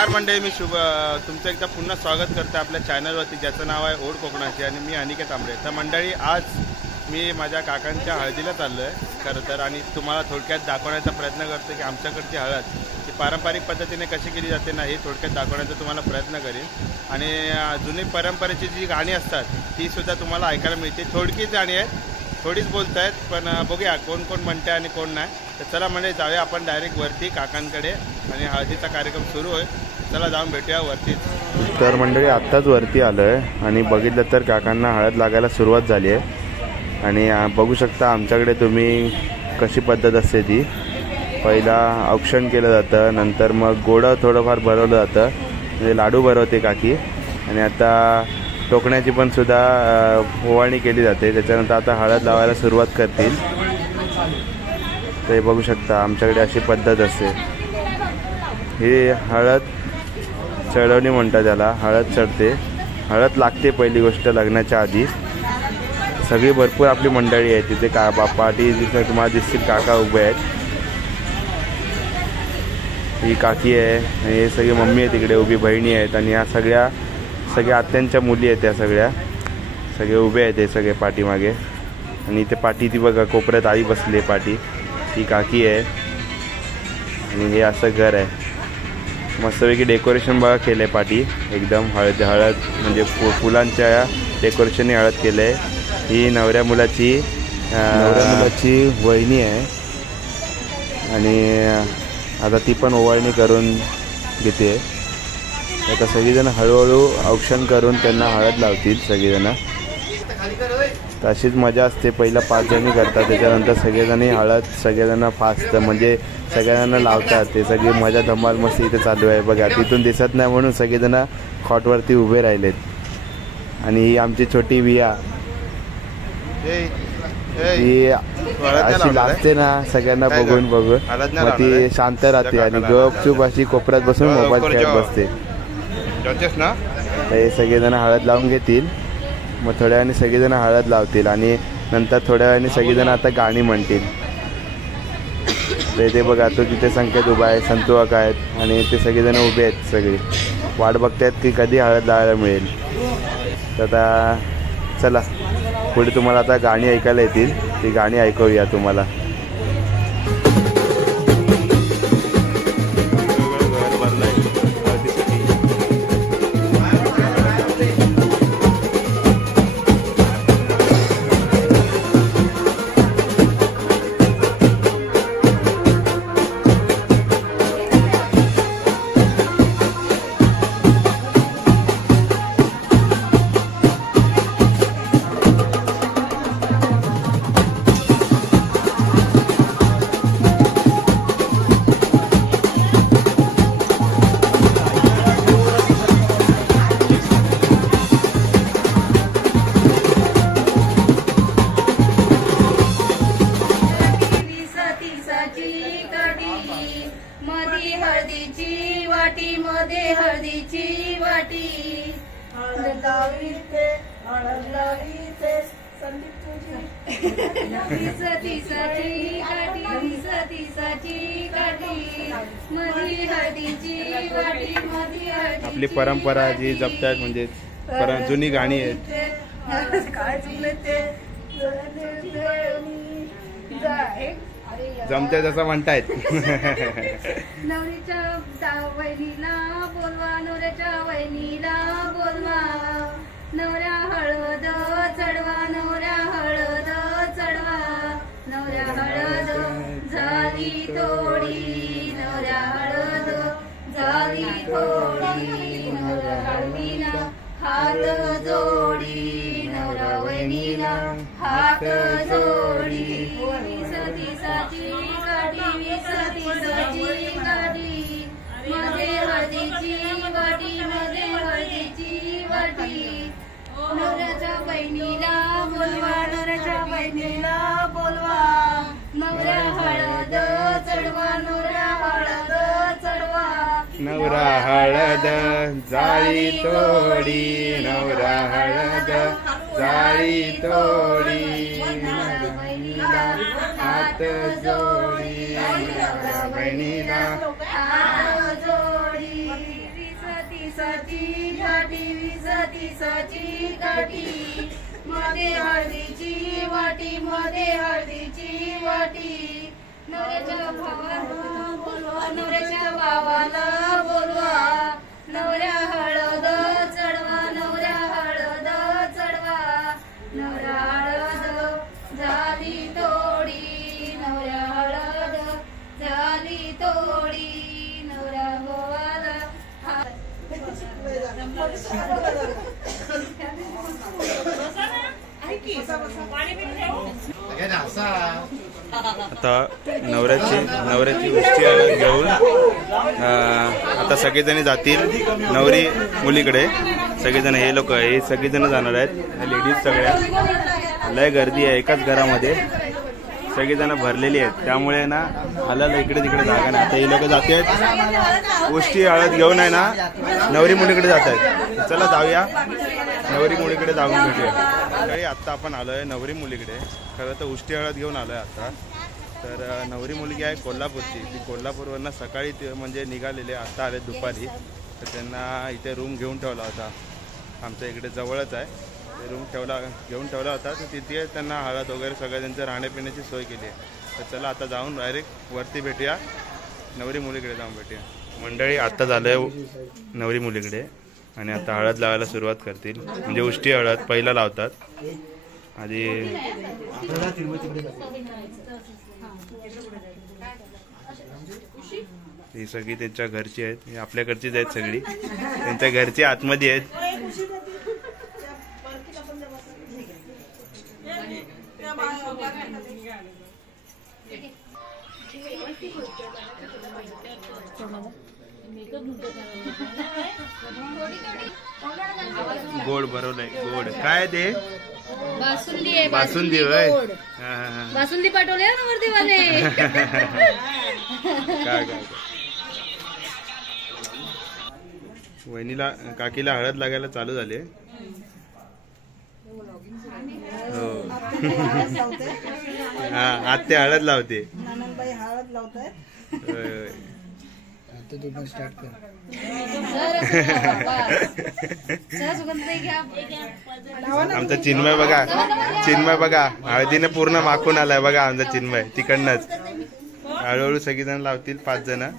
नमस्कार मंडळी, मी तुमचं एकदा पुन्हा स्वागत करते आपल्या चॅनलवरती, ज्याचं नाव आहे ओढ कोकणाची, आणि मी अनिकेत आंबळे. तर मंडळी, आज मी माझ्या काकांच्या हळदीला चाललो आहे खरं तर, आणि तुम्हाला थोडक्यात दाखवण्याचा प्रयत्न करतो की आमच्याकडची हळद ही पारंपरिक पद्धतीने कशी केली जाते ना, हे थोडक्यात दाखवण्याचा तुम्हाला प्रयत्न करीन. आणि जुनी परंपरेची जी गाणी असतात तीसुद्धा तुम्हाला ऐकायला मिळते. थोडकीच गाणी आहेत, थोडीच बोलत आहेत, पण बघूया कोण कोण म्हणते आणि कोण नाही. तर चला म्हणजे जाऊया आपण डायरेक्ट वरती काकांकडे, आणि हळदीचा कार्यक्रम सुरू होईल. चला जाऊन भेटूया वरतीच. तर मंडळी, आत्ताच वरती आलो आहे आणि बघितलं तर काकांना हळद लागायला सुरुवात झाली आहे. आणि बघू शकता आमच्याकडे तुम्ही कशी पद्धत असते ती. पहिला औक्षण केलं जातं, नंतर मग गोडं थोडंफार भरवलं जातं, म्हणजे लाडू भरवते काकी. आणि आता टोकण्याची पण सुद्धा ओवाळणी केली जाते. त्याच्यानंतर आता हळद लावायला सुरुवात करतील. ते बघू शकता आमच्याकडे अशी पद्धत असते. ही हळद चढवणी म्हणतात त्याला. हळद चढते, हळद लागते पहिली गोष्ट लग्नाच्या आधी. सगळी भरपूर आपली मंडळी आहे तिथे. पाठी तिथे तुम्हाला दिसतील काका उभे आहेत. ही काकी आहे, हे सगळी मम्मी आहे तिकडे उभी, बहिणी आहेत, आणि या सगळ्या आत्यांच्या मुली आहेत. त्या सगळे उभे आहेत हे सगळे पाठीमागे. आणि इथे पाठी ती बघा कोपऱ्यात आई बसली आहे पाठी, ती काकी आहे. आणि हे असं घर आहे. मस्तपैकी डेकोरेशन बघा केलं आहे पाठी, एकदम हळद म्हणजे फुलांच्या डेकोरेशनने हळद केलं आहे. ही नवऱ्या मुलाची वहिनी आहे. आणि आता ती पण ओवाळणी करून घेते. आता सगळीजण हळूहळू औक्षण करून त्यांना हळद लावतील सगळीजण. तशीच मजा असते. पहिला 5 जणी करतात, त्याच्यानंतर सगळेजणी हळद सगळेजण फास्ट म्हणजे सगळ्यांना लावतात. ते सगळी मजा धमाल मस्ती इथे चालू आहे बघा. तिथून दिसत नाही म्हणून सगळेजण खॉटवरती उभे राहिलेत. आणि ही आमची छोटी विया, ही अशी लागते ना सगळ्यांना बघून मग ती शांत राहते आणि गपचूप अशी कोपऱ्यात बसून मोबाईल खेळत बसते. हे सगळेजण हळद लावून घेतील. मग थोड्या वेळाने सगळेजण हळद लावतील, आणि नंतर थोड्या वेळाने सगळेजण आता गाणी म्हणतील. ते बघा तो तिथे संकेत उभा आहे, संतुवाक आहेत, आणि ते सगळेजण उभे आहेत. सगळे वाट बघतायत की कधी हळद लावायला मिळेल. तर आता चला पुढे तुम्हाला आता गाणी ऐकायला येतील, ती गाणी ऐकूया तुम्हाला. मध्ये हळदीची वाटी, हळद लावीते संदीप तुझी सतीसाची काठी मध्ये हळदीची वाटी, मध्ये हळदीची. आपली परंपरा जी जपतात म्हणजे जुनी गाणी आहेत. काय चुकले ते जमते तसं म्हणतायत. नवरीच्या वहिनीला बोलवा, नवऱ्याच्या वहिनीला बोलवा, नवऱ्या हळद चढवा, नवऱ्या हळद चढवा, नवऱ्या हळद झाली थोडी, नवऱ्या हळद झाली थोडी, नवऱ्या हळदीला हात जोडी, नवरा वहिनीला हात जोडी. सतीसाची गाडी, सतीसाची गाडी, मध्ये हळदीची वाटी, मध्ये हळदीची वाटी, नवऱ्याच्या बहिणीला बोलवा, नवऱ्याच्या बहिणीला बोलवा, नवऱ्या हळद चढवा, नवऱ्या हळद चढवा, नवरा हळद जाळी तोडी, नवरा हळद जाळी तोडी, हात जोडी, नवरा बहिणीला हात जोडी. हळदीची काठी मध्ये हळदीची वाटी मध्ये हळदीची वाटी नवऱ्याच्या भावाला बोलवा नवऱ्याच्या भावाला बोलवा नवऱ्या हळद चढवा नवऱ्या हळद चढवा नवऱ्या हळद झाली तोडी नवऱ्या हळद झाली तोडी नवऱ्या गोवाला आता नवऱ्याची उष्टी हळद घेऊन आता सगळेजण जातील नवरी मुलीकडे. सगळेजण हे लोक हे सगळेजण जाणार आहेत, लेडीज सगळ्या. लय गर्दी आहे एकाच घरामध्ये, सगळेजण भरलेली आहेत, त्यामुळे ना हलायला इकडे तिकडे जागा नाही. आता हे लोक जात आहेत उष्टी हळद घेऊन आहे ना नवरी मुलीकडे जात आहेत. चला जाऊया नवरी मुलीकडे जाऊन भेटूया. आत्ता आपण आलोय नवरी मुलीकडे. खरं तर उष्टी हळद घेऊन आलोय आता. तर नवरी मुलगी आहे कोल्हापूरची. ती कोल्हापूरवरनं सकाळी म्हणजे निघालेले, आता आले दुपारी. तर त्यांना इथे रूम घेऊन ठेवला होता, आमच्या इकडे जवळच आहे. ते रूम घेऊन ठेवला होता. तर तिथे त्यांना हळद वगैरे सगळं त्यांचं राहण्यापिण्याची सोय केली आहे. तर चला आता जाऊन डायरेक्ट वरती भेटूया, नवरी मुलीकडे जाऊन भेटूया. मंडळी आत्ता झालंय नवरी मुलीकडे आणि आता हळद लावायला सुरुवात करतील. म्हणजे उष्टी हळद पहिला लावतात आधी. ही सगळी त्यांच्या घरची आहेत, ही आपल्याकडचीच आहेत सगळी. त्यांच्या घरची आतमध्ये आहेत. गोड भरवलंय. गोड काय ते बासुंदी आहे. बासुंदी होय. बासुंदी पाठवले ना वरतीवाले. काय काय वहिनीला काकीला हळद लागायला चालू झाले. हो हा आत्ते हळद लावते. हळद लावताय. आमचा चिन्मय बघा, चिन्मय बघा हळदीने पूर्ण माखून आलाय बघा आमचा चिन्मय. तिकडनंच हळूहळू सगळीजण लावतील, 5 जण.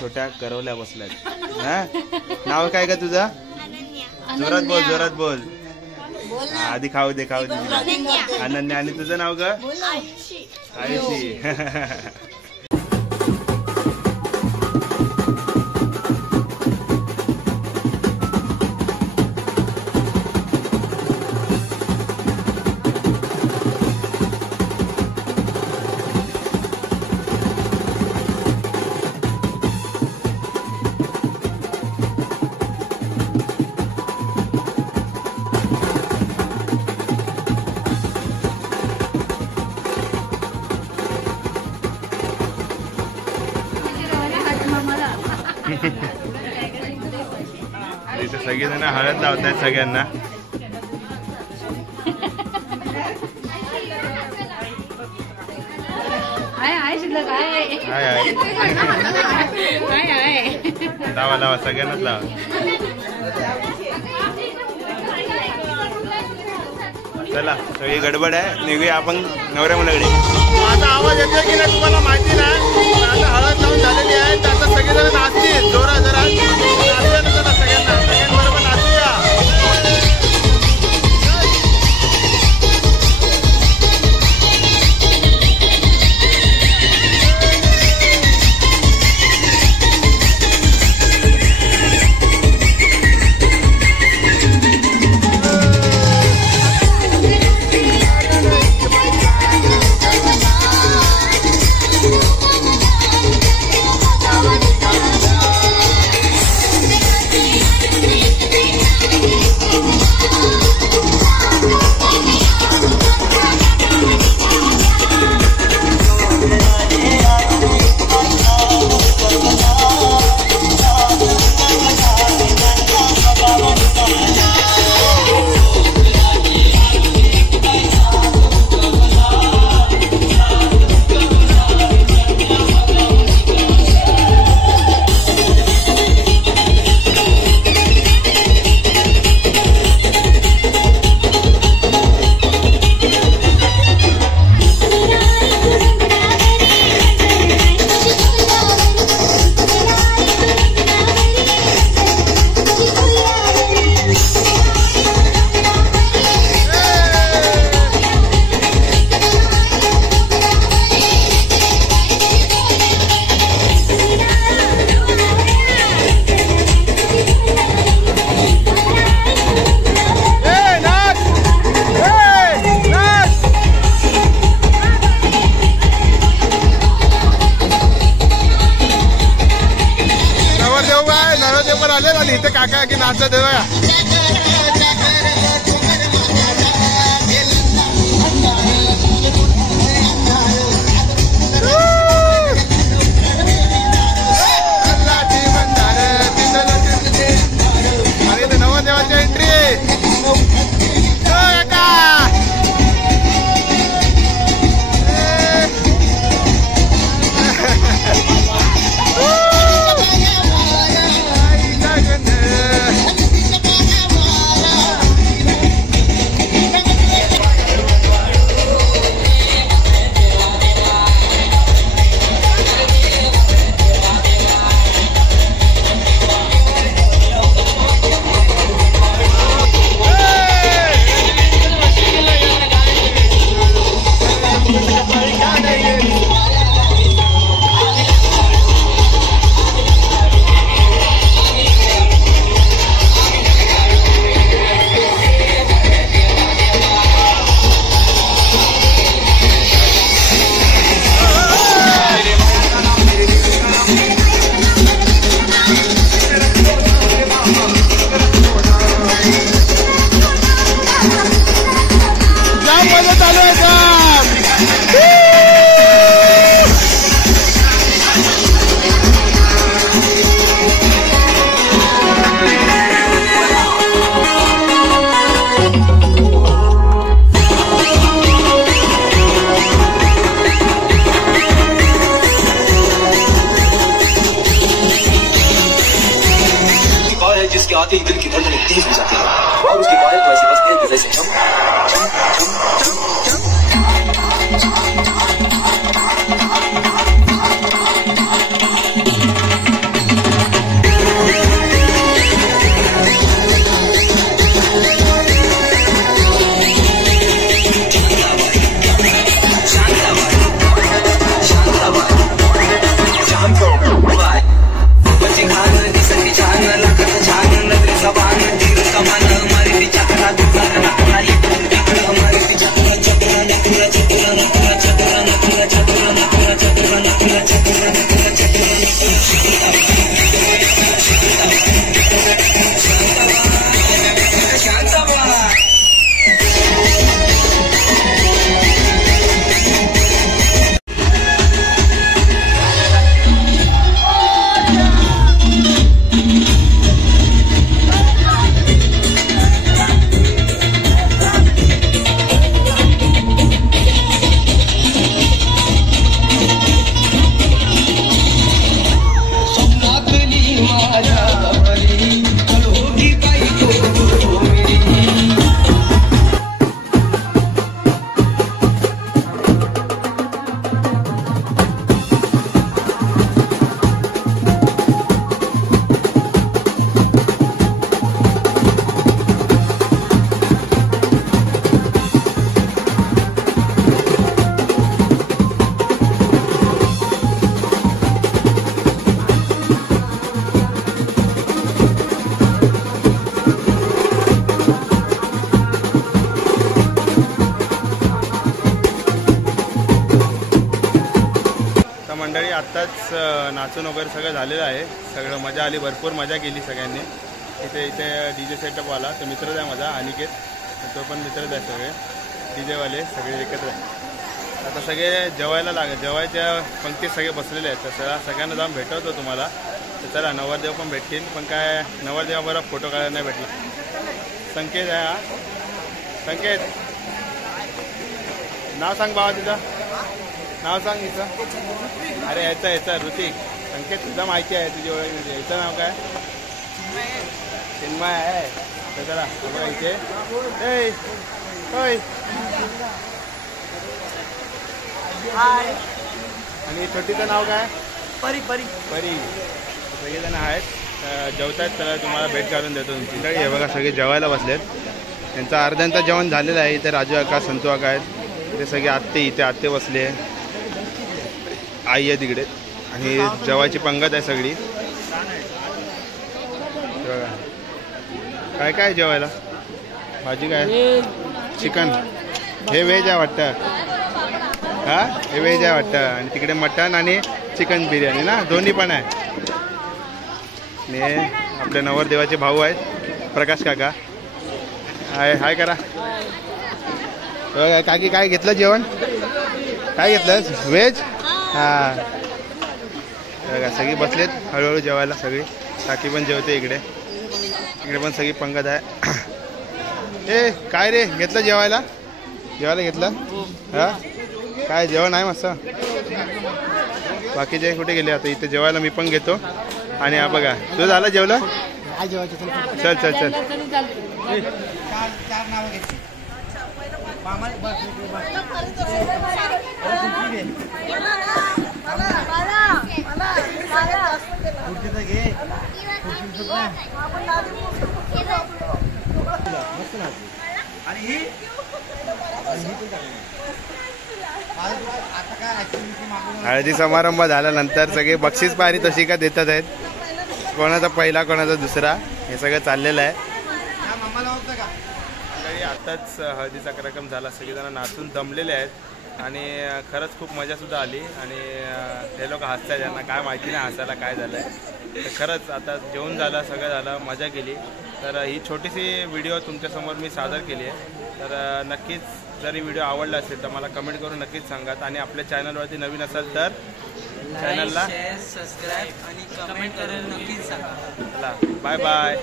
छोट्या करवल्या बसल्यात. हा नाव काय का तुझं? जोरात बोल, जोरात बोल. आधी खाऊ दे अनन्या. आणि तुझं नाव ग? आयुषी. इथे सगळेजण हळद लावतात सगळ्यांना. लावा लावा सगळ्यांनाच लावा. चला सगळी गडबड आहे, निघूया आपण नवऱ्या मुलाकडे. माझा आवाज येतो की नाही तुम्हाला माहिती नाही. आता हळद लावून झालेली आहे, आता सगळेजण नाचतील जोरा जरा. चला सगळ्यांबरोबर नाचूया. नाचत आहे बघा. आणि इथे नवदेवाची एंट्री. जिसके आते ही दिल की धड़कनें तेज हो जाती है और उसकी पायल तो ऐसी बजती है जैसे चम चम मंडळी आत्ताच नाचून वगैरे सगळं झालेलं आहे. सगळं मजा आली, भरपूर मजा केली सगळ्यांनी. इथे DJ सेटअपवाला तो मित्रच आहे माझा अनिकेत, तो पण मित्रच आहे. सगळे DJवाले सगळे एकत्र आहे. आता सगळे जेवायला जेवायच्या पंक्तीत सगळे बसलेले आहेत. तर सगळ्यांना जाऊन भेटवतो तुम्हाला. तर चला नवरदेव पण भेटतील, पण काय नवरदेवाबरोबर फोटो काढायला नाही भेटला. संकेत आहे हा. संकेत नाव सांग बाबा तुझं, नाव सांग हिचं. अरे याचा ऋतिक. संकेत तुझा माहिती आहे, तुझी ओळख म्हणजे. याचं नाव काय? चिन्मय आहे. तर चला बघा इथे. होय आणि छोटीचं नाव काय? परी. सगळेजण आहेत, जेवतात. चला तुम्हाला भेट काढून देतो तुमची. हे बघा सगळे जेवायला बसलेत. त्यांचं अर्ध्यांचं जेवण झालेलं आहे. इथे राजू आका, संतू आका आहेत. इथे सगळे आत्ते, इथे आत्ते बसले, आई आहे तिकडे. आणि जेवायची पंगत आहे सगळी. काय काय जेवायला? भाजी काय? चिकन. हे व्हेज आहे वाटतं. हां हे व्हेज आहे वाटतं. आणि तिकडे मटण आणि चिकन बिर्याणी ना, दोन्ही पण आहे. आपल्या नवरदेवाचे भाऊ आहेत प्रकाश काका. हाय हाय करा. काकी काय घेतलं जेवण? काय घेतलं? व्हेज? हां बघा सगळी बसलेत हळूहळू जेवायला. सगळी काकी पण जेवते इकडे. इकडे पण सगळी पंगत आहे. ए काय रे घेतलं जेवायला? जेवायला घेतलं? हां काय जेवण आहे मस्त. बाकीचे कुठे गेले? आता इथे जेवायला मी पण घेतो. आणि हा बघा तुझं झालं जेवलं? चल चल चल. हळदी समारंभ झाल्यानंतर सगळे बक्षीस पारितोषिका देतात आहेत. कोणाचा पहिला कोणाचा दुसरा हे सगळं चाललेलं आहे. आताच हळदीचा कार्यक्रम झाला. सगळेजण नाचून दमलेले आहेत आणि खरंच खूप मजासुद्धा आली. आणि हे लोक हसतात, त्यांना काय माहिती नाही हसायला काय झालं आहे. तर खरंच आता जेवण झालं सगळं झालं मजा केली. तर ही छोटीशी व्हिडिओ तुमच्यासमोर मी सादर केली आहे. तर नक्कीच जर ही व्हिडिओ आवडला असेल तर मला कमेंट करून नक्कीच सांगा. आणि आपल्या चॅनलवरती नवीन असाल तर चॅनलला सबस्क्राईब आणि कमेंट करून नक्कीच सांगा. चला बाय बाय.